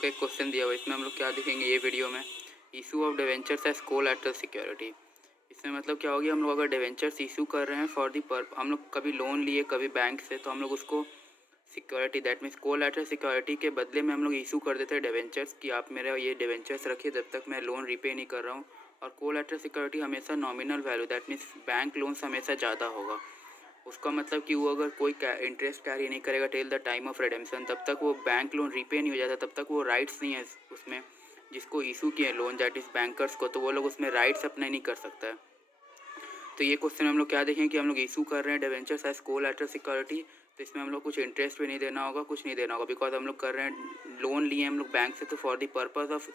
लोग को एक क्वेश्चन दिया हुआ है, इसमें हम लोग क्या देखेंगे ये वीडियो में, issue of debentures as collateral security. इसमें मतलब क्या होगी, हम लोग अगर डिवेंचर्स इशू कर रहे हैं फॉर दी पर्प, हम लोग कभी लोन लिए कभी बैंक से, तो हम लोग उसको security that means collateral security के बदले में हम लोग इशू कर देते हैं डिवेंचर्स कि आप मेरा ये डिवेंचर्स रखिए जब तक मैं लोन रिपे नहीं कर रहा हूँ। और कोलैटरल सिक्योरिटी हमेशा nominal value that means bank loan से हमेशा ज़्यादा होगा। उसका मतलब कि वो अगर कोई इंटरेस्ट कैरी नहीं करेगा till the time of redemption, तब तक वो बैंक लोन रीपे नहीं हो जाता, तब तक वो राइट्स नहीं है उसमें जिसको इशू किए लोन दैट इज़ बैंकर्स को, तो वो लोग उसमें राइट्स अप्लाई नहीं कर सकता है। तो ये क्वेश्चन हम लोग क्या देखें कि हम लोग इशू कर रहे हैं डिवेंचर्स एज कोलैटरल सिक्योरिटी, तो इसमें हम लोग कुछ इंटरेस्ट भी नहीं देना होगा, कुछ नहीं देना होगा, बिकॉज हम लोग कर रहे हैं लोन लिए हम लोग बैंक से, तो for the purpose of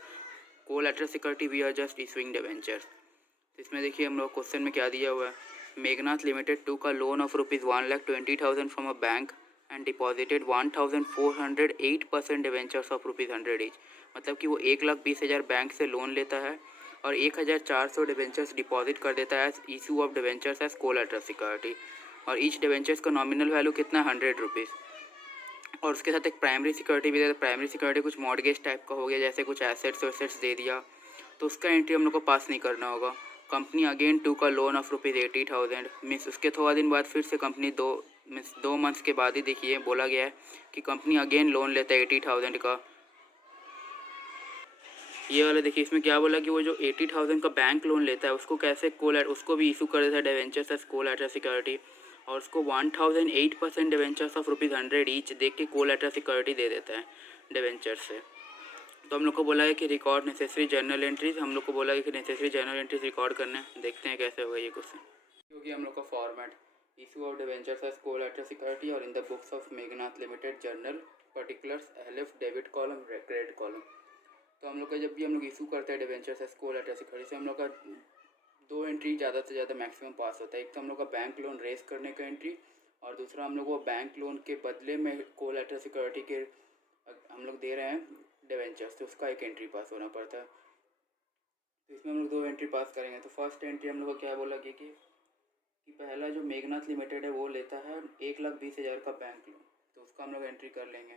collateral security we are just issuing debentures. तो इसमें देखिए हम लोग क्वेश्चन में क्या दिया हुआ है, मेघनाथ लिमिटेड टू का loan of ₹1,20,000 from a bank and deposited 1,408% debentures of ₹100 each. मतलब कि वो 1,20,000 बैंक से लोन लेता है और 1,400 डिवेंचर्स डिपॉजिट कर देता है issue of debentures as collateral security. और ईच डिवेंचर्स का नॉमिनल वैल्यू कितना है, ₹100। और उसके साथ एक प्राइमरी सिक्योरिटी भी देता है। प्राइमरी सिक्योरिटी कुछ मॉर्गेज टाइप का हो गया, जैसे कुछ एसेट्स वेसेट्स दे दिया, तो उसका एंट्री हम लोग को पास नहीं करना होगा। कंपनी अगेन टू का लोन ऑफ ₹80,000 मीन्स उसके थोड़ा दिन बाद फिर से कंपनी दो मंथ्स के बाद ही देखिए बोला गया है कि कंपनी अगेन लोन लेता है 80,000 का। ये वाला देखिए इसमें क्या बोला कि वो जो 80,000 का बैंक लोन लेता है उसको कैसे उसको भी इशू कर देता है डिवेंचर्स एज कोलैटरल सिक्योरिटी, और उसको 1,008% डिवेंचर्स ऑफ ₹100 ईच देख के कोलैटरल सिक्योरिटी दे देता है डिवेंचर्स से। तो हम लोग को बोला है कि रिकॉर्ड नेसेसरी जर्नल एंट्रीज, हम लोग को बोला है कि नेसेसरी जर्नल एंट्रीज रिकॉर्ड करने हैं। देखते हैं कैसे होगा ये क्वेश्चन, क्योंकि हम लोग का format issue of debentures as collateral security और in the books of Meghnath limited journal particulars LF debit column credit column. तो हम लोग का जब भी हम लोग इशू करते हैं डिवेंचर्स एज कोलैटरल सिक्योरिटी से हम लोग का दो एंट्री ज़्यादा से ज़्यादा मैक्सिमम पास होता है। एक तो हम लोग का बैंक लोन रेज करने का एंट्री, और दूसरा हम लोग वो बैंक लोन के बदले में कोलैटरल सिक्योरिटी के हम लोग दे रहे हैं डिवेंचर्स, तो उसका एक एंट्री पास होना पड़ता है। तो इसमें हम लोग दो एंट्री पास करेंगे। तो फर्स्ट एंट्री हम लोग को क्या बोला गया कि पहला जो मेघनाथ लिमिटेड है वो लेता है 1,20,000 का बैंक लोन, तो उसका हम लोग एंट्री कर लेंगे।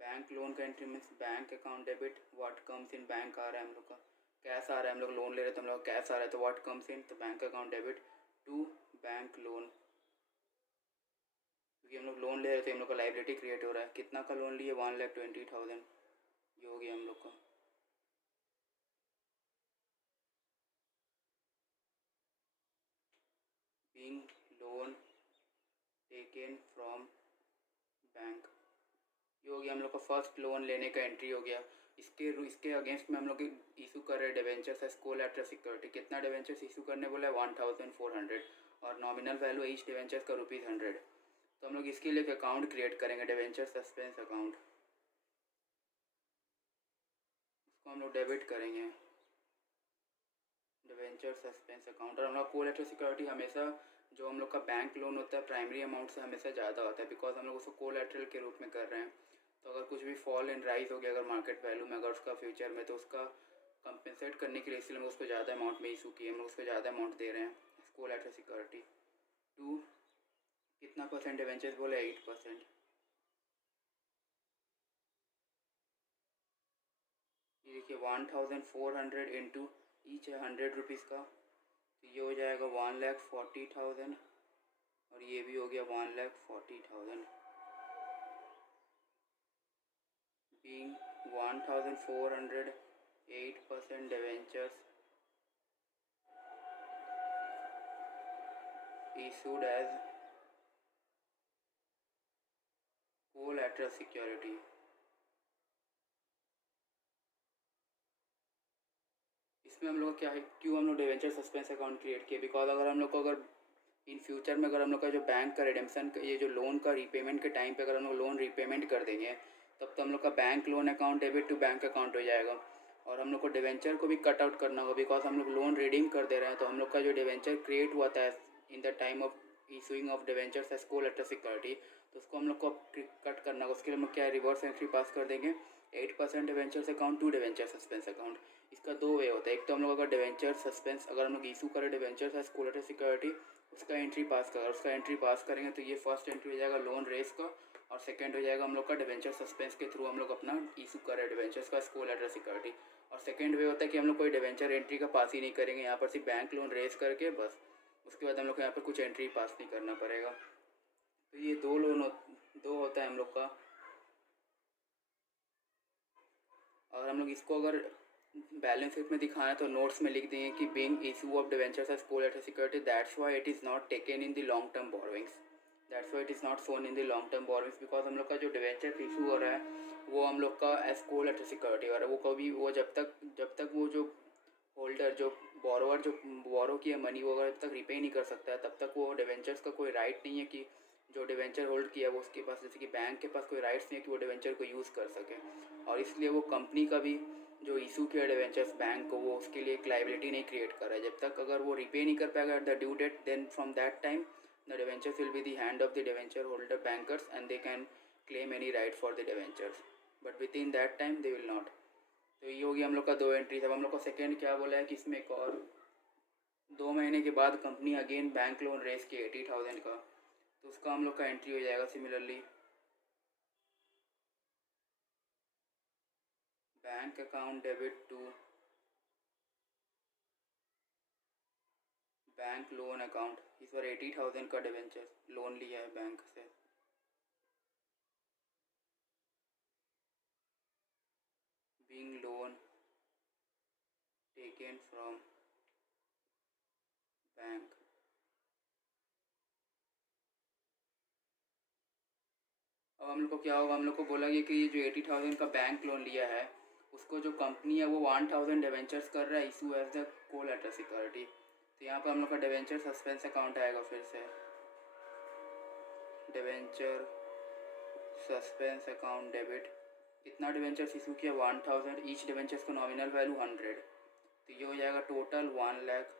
बैंक लोन का entry means bank account debit what comes in, bank आ रहा है हम लोग का, कैश आ रहा है, हम लोग लोन ले रहे हैं तो हम लोग कैश आ रहा है, तो व्हाट कम्स इन, तो bank account debit to bank loan, क्योंकि हम लोग लोन ले रहे थे हम लोग का लाइबिलिटी क्रिएट हो रहा है। कितना का लोन लिए, 1,20,000, ये हो गया हम लोग का। Being loan taken from bank, ये हो गया हम लोग का फर्स्ट लोन लेने का एंट्री हो गया। इसके अगेंस्ट में हम लोग इशू कर रहे हैं डिवेंचर्स एज कोलैटरल सिक्योरिटी। कितना डिवेंचर्स इशू करने बोला है, 1,400, और नॉमिनल वैल्यू ईच डिवेंचर्स का ₹100। तो हम लोग इसके लिए एक अकाउंट क्रिएट करेंगे, डिवेंचर सस्पेंस अकाउंट, उसको हम लोग डेबिट करेंगे, डिवेंचर सस्पेंस अकाउंट। और हम लोग कोलैटरल सिक्योरिटी हमेशा जो हम लोग का बैंक लोन होता है प्राइमरी अमाउंट से हमेशा ज़्यादा होता है, बिकॉज हम लोग उसको कोलैटरल के रूप में कर रहे हैं। तो अगर कुछ भी फॉल एंड राइज हो गया अगर मार्केट वैल्यू में, अगर उसका फ्यूचर में, तो उसका कंपेंसेट करने के लिए इसलिए हम उसको ज़्यादा अमाउंट में इशू किए, हम लोग उसको ज़्यादा अमाउंट दे रहे हैं कोलैटरल सिक्योरिटी। टू कितना परसेंट डिवेंचर्स बोले, 8%। ये देखिए 1,400 इंटू ईच है ₹100 का, तो ये हो जाएगा 1,40,000, और ये भी हो गया 1,40,000। being 1,408% debentures issued as collateral security। इसमें हम लोग क्या है, क्यों हम लोग डिवेंचर सस्पेंस अकाउंट क्रिएट किए, बिकॉज अगर हम लोग को अगर इन फ्यूचर में अगर हम लोग का जो बैंक का रिडेम्पशन ये जो लोन का रीपेमेंट के टाइम पे अगर हम लोग लोन रीपेमेंट कर देंगे, तब तो हम लोग का bank loan account debit to bank account हो जाएगा, और हम लोग को डिवेंचर को भी कट आउट करना होगा, बिकॉज हम लोग लोन रिडीम कर दे रहे हैं। तो हम लोग का जो डिवेंचर क्रिएट हुआ था in the time of issuing of debentures as collateral security, तो उसको हम लोग को कट करना होगा। उसके लिए हम लोग क्या रिवर्स एंट्री पास कर देंगे, 8% debentures account to debenture suspense account. इसका दो वे होता है, एक तो हम लोग अगर डिवेंचर सस्पेंस अगर हम लोग इशू करें डिवेंचर्स एज कोलैटरल सिक्योरिटी, उसका एंट्री पास करेंगे, तो ये फर्स्ट एंट्री हो जाएगा लोन रेस का, और सेकंड हो जाएगा हम लोग का डिवेंचर सस्पेंस के थ्रू हम लोग अपना इशू कर रहे हैं डिवेंचर्स का स्कूल लेटर सिक्योरिटी। और सेकंड वे होता है कि हम लोग कोई डिवेंचर एंट्री का पास ही नहीं करेंगे, यहाँ पर सिर्फ बैंक लोन रेज करके बस, उसके बाद हम लोग को यहाँ पर कुछ एंट्री पास नहीं करना पड़ेगा। तो ये दो होता है हम लोग का। और हम लोग इसको अगर बैलेंस शीट में दिखाना है तो नोट्स में लिख देंगे कि being issue of debentures as collateral security that's why it is not taken in the long term borrowings, that's why it is not shown in the long term borrowings, because हम लोग का जो debenture issue हो रहा है वो हम लोग का एज कोलेटरल सिक्योरिटी हो रहा है। वो कभी वो जब तक वो जो होल्डर जो बोरोवर जो बोरो किया मनी वो अगर जब तक रिपे नहीं कर सकता है तब तक वो डिवेंचर्स का कोई राइट नहीं है कि जो डिवेंचर होल्ड किया वो उसके पास, जैसे कि बैंक के पास कोई राइट्स नहीं है कि वो डिवेंचर को यूज़ कर सके। और इसलिए वो कंपनी का भी जो इशू किया डिवेंचर्स बैंक को वो उसके लिए एक लाइबिलिटी नहीं क्रिएट कर रहा है। जब तक अगर वो रिपे नहीं कर पाएगा at the due date, then from that time the debentures will be the hand of the debenture holder bankers and they can claim any right for the debentures, but within that time they will not. तो ये होगी हम लोग का 2 entries. अब हम लोग का सेकेंड क्या बोला है कि इसमें एक और 2 महीने के बाद company again bank loan raise की 80,000 का, तो उसका हम लोग का एंट्री हो जाएगा similarly bank account debit to bank loan account. इस बार 80,000 का डिवेंचर लोन लिया है बैंक से, being loan taken from bank. अब हम लोग को क्या होगा, हम लोग को बोला गया कि ये जो 80,000 का बैंक लोन लिया है उसको जो कंपनी है वो 1,000 डिवेंचर्स कर रहा है issue as the collateral security. तो यहाँ पर हम लोग का डिवेंचर सस्पेंस अकाउंट आएगा, फिर से डिवेंचर सस्पेंस अकाउंट डेबिट। कितना डिवेंचर्स इशू किया 1,000, ईच डिवेंचर्स का नॉमिनल वैल्यू 100, तो ये हो जाएगा टोटल 1 लाख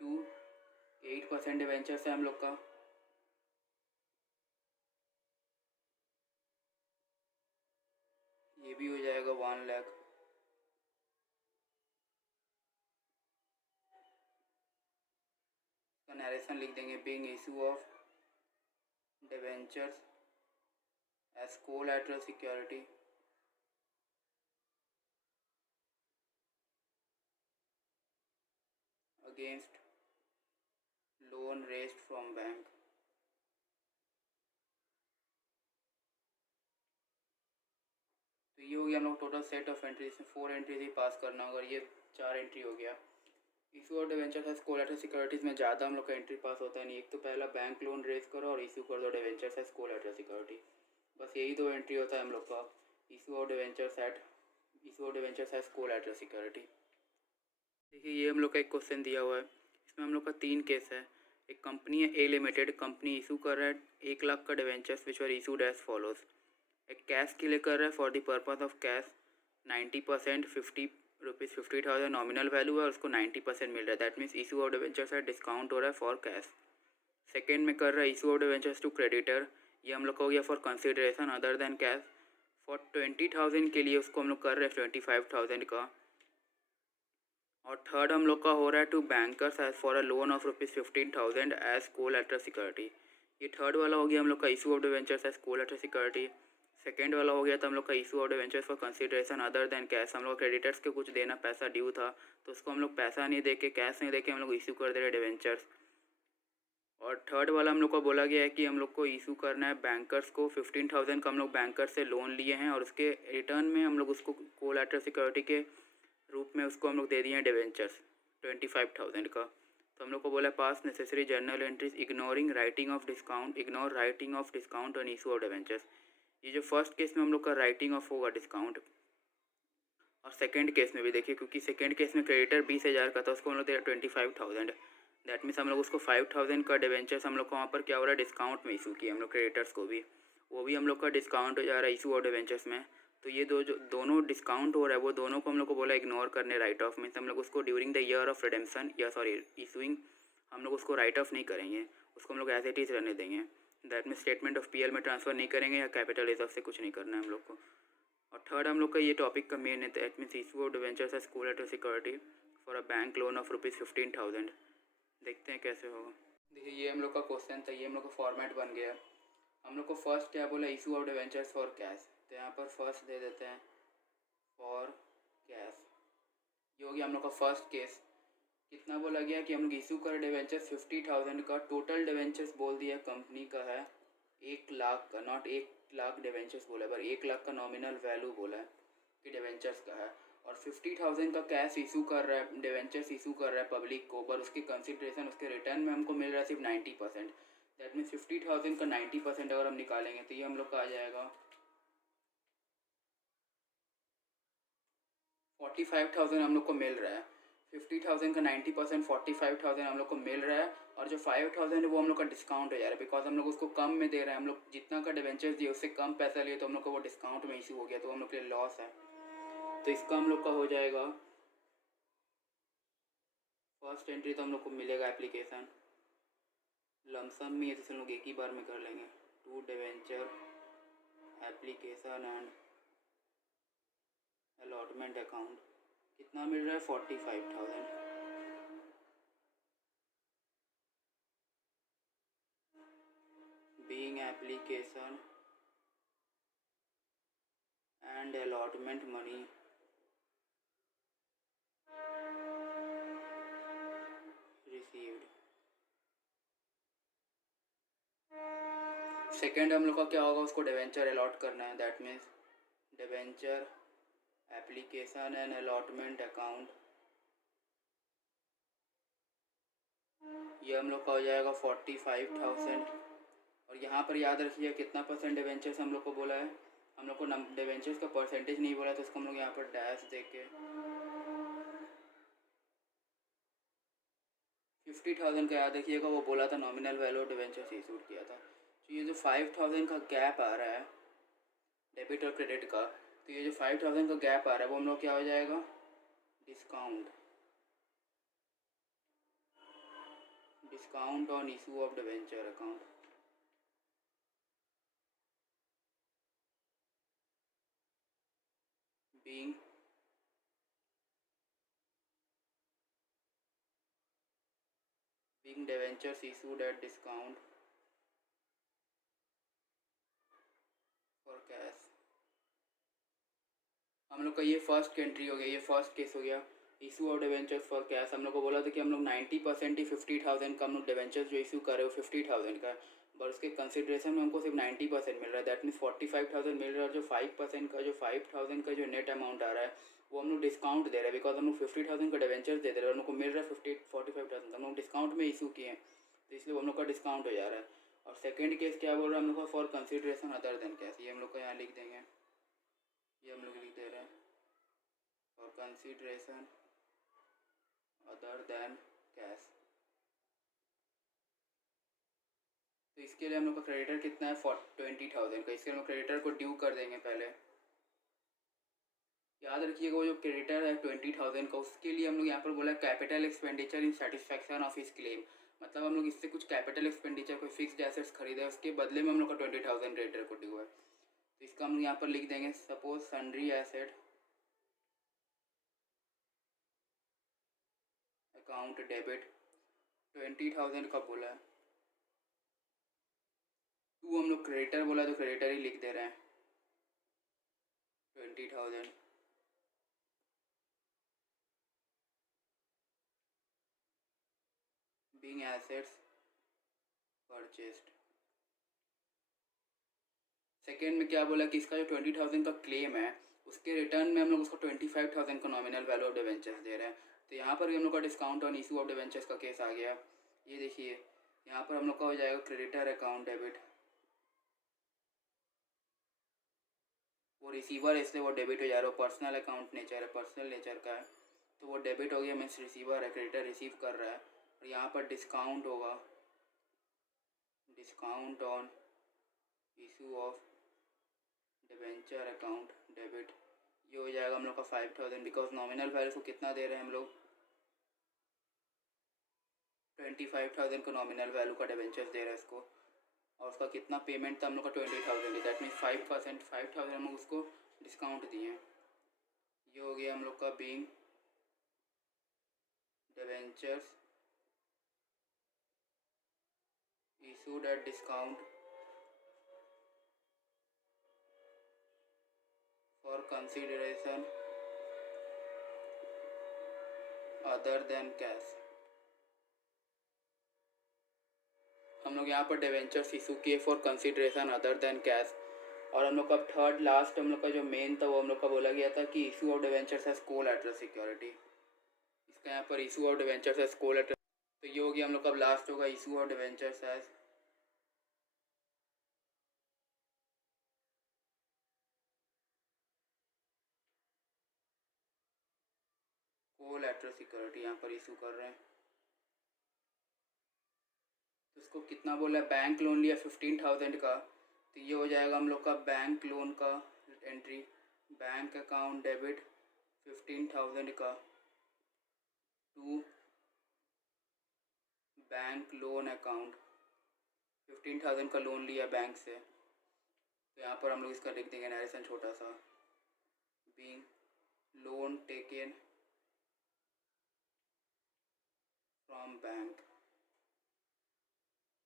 टू 8% डिवेंचर्स है हम लोग का। ये भी हो जाएगा 1 लाख। का नरेशन लिख देंगे being issue of debentures as collateral security against loan raised from bank. तो ये हो गया हम लोग टोटल सेट ऑफ एंट्रीज में 4 एंट्रीज ही पास करना होगा, ये 4 एंट्री हो गया। इशू और डिवेंचर एज कोलैटरल सिक्योरिटीज़ में ज़्यादा हम लोग का एंट्री पास होता है नहीं, एक तो पहला बैंक लोन रेज करो और इशू कर दो डिवेंचर्स एज कोलैटरल सिक्योरिटी, बस यही 2 एंट्री होता है हम लोग का इशू और डिवेंचर्स एज कोलैटरल सिक्योरिटी। देखिए ये हम लोग का एक क्वेश्चन दिया हुआ है, इसमें हम लोग का 3 केस है। एक कंपनी है ए लिमिटेड, कंपनी इशू कर रहा है 1 लाख का debentures which are issued as follows. एक कैश के लिए कर रहा है for the purpose of cash 90% 50,000 nominal value है और उसको 90% मिल रहा है, that means issue of debentures है डिस्काउंट हो रहा है फॉर कैश। सेकेंड में कर रहा है issue of debentures to creditor, ये हम लोग का हो गया for consideration other than cash. For 20,000 के लिए उसको हम लोग कर रहे हैं 25,000 का। और थर्ड हम लोग का हो रहा है to bankers as for a loan of ₹15,000 as collateral security. ये थर्ड वाला हो गया हम लोग का issue of debentures as collateral security. Second वाला हो गया था हम लोग का issue of debentures for consideration other than cash, हम लोग क्रेडिटर्स के कुछ देना पैसा ड्यू था तो उसको हम लोग पैसा नहीं दे के कैश नहीं दे के हम लोग इशू कर दे रहे डिवेंचर्स। और थर्ड वाला हम लोग को बोला गया है कि हम लोग को इशू करना है बैंकर्स को 15,000 का हम लोग बैंकर्स से लोन लिए हैं और उसके रिटर्न में हम लोग उसको कोलैटरल सिक्योरिटी के रूप में उसको हम लोग दे दिए हैं डिवेंचर्स 25,000 का। तो हम लोग को बोला पास necessary journal entries ignore writing of discount on issue of debentures. ये जो फर्स्ट केस में हम लोग का राइटिंग ऑफ होगा डिस्काउंट, और सेकंड केस में भी देखिए क्योंकि सेकंड केस में क्रेडिटर 20,000 का था उसको हम लोग दे 25,000, दैट मीन्स हम लोग उसको 5,000 का डिवेंचर्स हम लोग को वहाँ पर क्या हो रहा है डिस्काउंट में इशू किया हम लोग क्रेडिटर्स को भी, वो भी हम लोग का डिस्काउंट हो जा रहा है इशू और डिवेंचर्स में। तो ये दोनों डिस्काउंट हो रहा है वो दोनों को हम लोग को बोला इग्नोर करने राइट ऑफ, मीन्स हम लोग उसको during the year of redemption या सॉरी इशूइंग हम लोग उसको राइट ऑफ नहीं करेंगे, उसको हम लोग एज इट इज़ रहने देंगे। That mean statement of PL में ट्रांसफ़र नहीं करेंगे या कैपिटल रिजर्व से कुछ नहीं करना है हम लोग को। और थर्ड हम लोग का ये टॉपिक का मेन है that means issue of debentures as collateral security for a bank loan of ₹15,000। देखते हैं कैसे होगा। देखिए ये हम लोग का क्वेश्चन था, ये हम लोग का फॉर्मेट बन गया। हम लोग को फर्स्ट क्या बोला, issue of debentures for cash, तो यहाँ पर फर्स्ट दे देते हैं फॉर कैश। ये हो गया हम लोग का फर्स्ट केस। कितना बोला गया कि हम लोग इशू कर डिवेंचर्स 50,000 का, टोटल डिवेंचर्स बोल दिया कंपनी का है 1,00,000 का, नॉट 1,00,000 डिवेंचर्स बोला है, पर 1,00,000 का नॉमिनल वैल्यू बोला है कि डिवेंचर्स का है, और 50,000 का कैश इशू कर रहा है, डिवेंचर्स इशू कर रहा है पब्लिक को, पर उसकी कंसिडरेशन उसके रिटर्न में हमको मिल रहा है सिर्फ 90%। दैट मीन्स 50,000 का 90% अगर हम निकालेंगे तो ये हम लोग का आ जाएगा 45,000 हम लोग को मिल रहा है। 50,000 का 90% 45,000 हम लोग को मिल रहा है, और जो 5,000 है वो हम लोग का डिस्काउंट हो जा रहा है, बिकॉज हम लोग उसको कम में दे रहे हैं। हम लोग जितना का डिवेंचर्स दिए उससे कम पैसा लिए, तो हम लोग को वो डिस्काउंट में इशू हो गया, तो हम लोग के लिए लॉस है। तो इसका हम लोग का हो जाएगा फर्स्ट एंट्री, तो हम लोग को मिलेगा एप्लीकेशन लमसम में, तो हम लोग एक ही बार में कर लेंगे, to debenture application and allotment account. कितना मिल रहा है 45,000। Being application and allotment money received. Second हम लोग का क्या होगा, उसको डिवेंचर अलॉट करना है, that means debenture application and allotment account, ये हम लोग का हो जाएगा 45,000। और यहाँ पर याद रखिए कितना परसेंट डिवेंचर्स हम लोग को बोला है, हम लोग को डिवेंचर्स का परसेंटेज नहीं बोला, तो उसको हम लोग यहाँ पर डैश दे के 50,000 का याद रखिएगा, वो बोला था नॉमिनल वैल्यू डिवेंचर्स इशूड किया था। तो ये जो 5,000 का गैप आ रहा है डेबिट और क्रेडिट का, तो ये जो 5,000 का गैप आ रहा है वो हम लोग क्या हो जाएगा, discount, discount on issue of debenture account. Being debentures issued at discount for cash. हम लोग का ये फर्स्ट एंट्री हो गया, ये फर्स्ट केस हो गया, issue of debentures for cash. हम लोग को बोला था कि हम लोग 90% ही 50,000 का हम लोग डिवेंचर्स जो इशू कर रहे हो 50,000 का, पर उसके कंसिडरेशन में हमको सिर्फ 90% मिल रहा है, दैट मीन्स 45,000 मिल रहा है, और जो 5% का जो 5,000 का जो नेट अमाउंट आ रहा है वो हम लोग डिस्काउंट दे रहे हैं, बिकॉज हम लोग 50,000 का डिवेंचर्स दे रहे हैं, हम लोग को मिल रहा है 45,000, हम लोग डिस्काउंट में इशू किए हैं, तो इसलिए हम लोग का डिस्काउंट हो जा रहा है। और सेकेंड केस क्या बोल रहा है हम लोग का, for consideration other than cash, ये हम लोग को यहाँ लिख देंगे, ये हम लोग लिख दे रहे हैं for consideration other than cash. तो इसके लिए हम लोग का क्रेडिटर कितना है 20,000 का, इसके हम लोग क्रेडिटर को ड्यू कर देंगे पहले। याद रखिएगा वो जो क्रेडिटर है 20,000 का, उसके लिए हम लोग यहाँ पर बोला capital expenditure in satisfaction of his claim, मतलब हम लोग इससे कुछ कैपिटल एक्सपेंडिचर कोई फिक्स्ड एसेट्स खरीदे, उसके बदले में हम लोग का 20,000 क्रेडिटर को ड्यू है। तो इसका हम लोग यहाँ पर लिख देंगे suppose sundry asset account debit 20,000 का बोला है, टू हम लोग क्रेडिटर बोला तो क्रेडिटर ही लिख दे रहे हैं 20,000। Being assets purchased. सेकेंड में क्या बोला कि इसका जो 20,000 का क्लेम है उसके रिटर्न में हम लोग उसको 25,000 का नॉमिनल वैल्यू ऑफ डिवेंचर्स दे रहे हैं, तो यहाँ पर भी हम लोग का discount on issue of debentures का केस आ गया। ये देखिए यहाँ पर हम लोग का हो जाएगा क्रेडिटर अकाउंट डेबिट, वो रिसीवर है इसलिए वो डेबिट हो जा रहा है, पर्सनल अकाउंट नेचर है, पर्सनल नेचर का है, तो वो डेबिट हो गया, मीन्स रिसीवर है, क्रेडिटर रिसीव कर रहा है। और यहाँ पर डिस्काउंट होगा, discount on issue of debenture account debit, ये हो जाएगा हम लोग का 5,000, बिकॉज नॉमिनल वैल्यू को कितना दे रहे हैं हम लोग 25,000 का नॉमिनल वैल्यू का डिवेंचर्स दे रहे हैं इसको, और उसका कितना पेमेंट था हम लोग का 20,000, दैट मीन्स 5%, 5,000 हम लोग उसको डिस्काउंट दिए हैं। ये हो गया हम लोग का being debentures issued at discount consideration other than cash. हम लोग यहाँ पर डिवेंचर्स इशू किए for consideration other than cash. और हम लोग का थर्ड लास्ट हम लोग का जो मेन था वो हम लोग का बोला गया था कि issue of debentures as collateral security. इसका यहाँ पर issue of debentures as collateral, तो ये हो गया हम लोग का लास्ट होगा issue of debentures as collateral security. यहाँ पर इशू कर रहे हैं तो इसको कितना बोला है, बैंक लोन लिया 15,000 का, तो ये हो जाएगा हम लोग का बैंक लोन का एंट्री, बैंक अकाउंट डेबिट 15,000 का टू बैंक लोन अकाउंट। 15,000 का लोन लिया बैंक से, तो यहाँ पर हम लोग इसका लिख देंगे नरेशन छोटा सा, being loan taken from bank.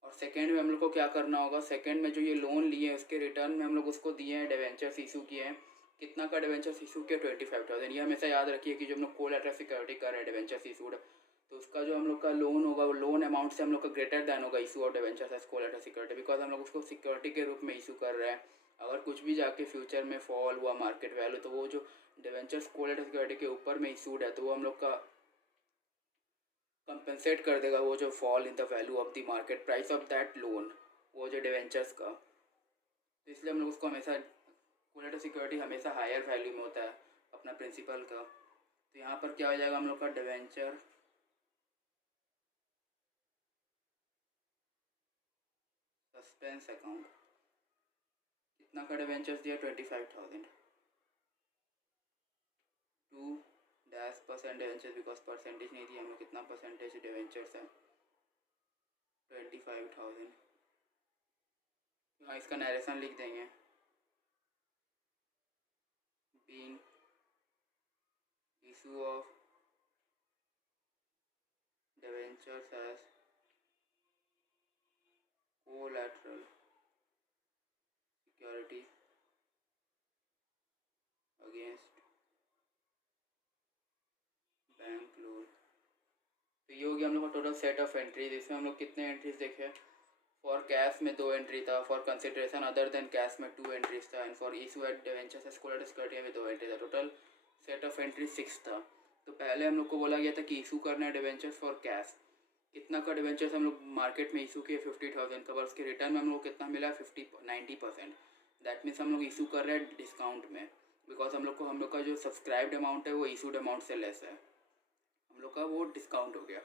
और सेकेंड में हम लोग को क्या करना होगा, सेकेंड में जो ये लोन लिए हैं उसके रिटर्न में हम लोग उसको दिए हैं डिवेंचर्स इशू किए हैं। कितना का डिवेंचर्स इशू किया, 25,000। ये हमेशा याद रखिए कि जो हम लोग कोलैटरल सिक्योरिटी कर रहे हैं डिवेंचर्स इशूड, तो उसका जो हम लोग का लोन होगा वो लोन अमाउंट से हम लोग का ग्रेटर दैन होगा issue of debentures as collateral security, because हम लोग उसको सिक्योरिटी के रूप में इशू कर रहे हैं। अगर कुछ भी जाके फ्यूचर में फॉल हुआ मार्केट वैल्यू, तो वो जो डिवेंचर्स कोलैटरल सिक्योरिटी के ऊपर में इशूड है तो वो हम लोग का कंपेंसेट कर देगा वो जो fall in the value of the market price of that loan, वो जो डिवेंचर्स का। तो इसलिए हम लोग उसको हमेशा कोलैटरल सिक्योरिटी हमेशा हायर वैल्यू में होता है अपना प्रिंसिपल का। तो यहाँ पर क्या हो जाएगा हम लोग का डिवेंचर सस्पेंस अकाउंट। कितना का डिवेंचर्स दिया, 25,000 to dash percent debentures, because percentage नहीं दिया हमें, कितना परसेंटेज डिवेंचर्स है 25,000। हाँ, इसका नरेशन लिख देंगे, being issue of debentures as collateral security against bank loan. तो ये हो गया हम लोग का टोटल सेट ऑफ एंट्रीज। इसमें हम लोग कितने एंट्रीज देखे, फॉर कैश में 2 एंट्री था, for consideration other than cash में 2 एंट्रीज था, and for issue at debentures as collateral security में 2 एंट्री था। टोटल सेट ऑफ एंट्री 6 था। तो पहले हम लोग को बोला गया था कि इशू करना है डिवेंचर्स फॉर कैश। कितना का डिवेंचर्स हम लोग मार्केट में इशू किए, 50,000 का, बस उसके रिटर्न में हम लोग कितना मिला, 90%। दैट मीन्स हम लोग इशू कर रहे हैं डिस्काउंट में, बिकॉज हम लोग का जो सब्सक्राइब्ड अमाउंट है वो इशूड अमाउंट से लेस है, हम लोग का वो डिस्काउंट हो गया।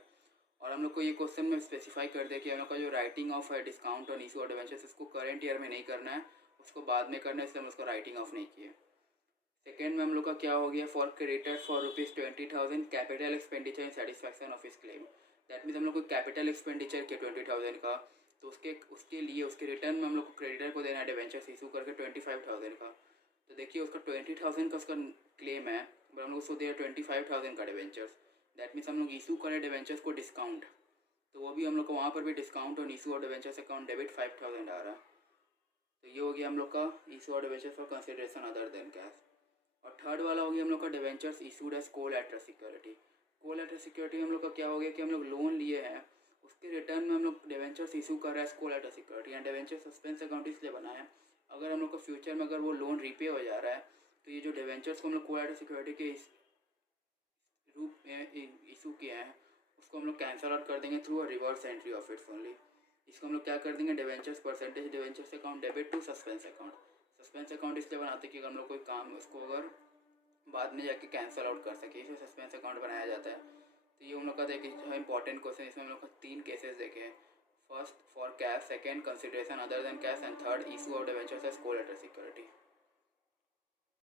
और हम लोग को ये क्वेश्चन में स्पेसिफाई कर दिया कि हम लोग का जो राइटिंग ऑफ है discount on issue of debentures, उसको करंट ईयर में नहीं करना है, उसको बाद में करना है, इसलिए हम उसको राइटिंग ऑफ नहीं किए। सेकेंड में हम लोग का क्या हो गया, for creditor for ₹20,000 capital expenditure in satisfaction of his claim. That means हम लोग को कैपिटल एक्सपेंडिचर किया 20,000 का, तो उसके लिए उसके रिटर्न में हम लोग को क्रेडिटर को देना है डिवेंचर्स इशू करके 25,000 का। तो देखिए उसका 20,000 का उसका क्लेम है, बट हम लोग उसको दिया 25,000 का डिवेंचर्स। दैट मीन्स हम लोग इशू करें डिवेंचर्स को डिस्काउंट, तो वो भी हम लोग को वहाँ पर भी डिस्काउंट और इशू और डिवेंचर्स अकाउंट डेबिट 5,000 आ रहा है। तो ये हो गया हम लोग का इशू और debentures for consideration other than cash. और थर्ड वाला हो गया हम लोग का debentures issued as collateral security. Collateral security हम लोग का क्या हो गया कि हम लोग लोन लिए हैं, उसके रिटर्न में हम लोग डिवेंचर्स इशू कर रहे हैं as collateral security, and debenture suspense account इसलिए बनाया है, अगर हम लोग को फ्यूचर में अगर वो लोन रीपे हो जा रहा है तो ये जो डिवेंचर्स को हम लोग कोलैटरल सिक्योरिटी के रूप में इशू किए हैं उसको हम लोग कैंसल आउट कर देंगे through a reverse entry of its only. इसको हम लोग क्या कर देंगे, debentures percentage debentures account debit to suspense account. Suspense account इसलिए बनाते हैं कि हम लोग कोई काम उसको अगर बाद में जाके कैंसिल आउट कर सके, इसे सस्पेंस अकाउंट बनाया जाता है। तो ये हम लोग का देखिए इंपॉर्टेंट क्वेश्चन, इसमें हम लोग का 3 केसेस देखे हैं, first for cash, second consideration other than cash, and third issue of debentures as collateral security.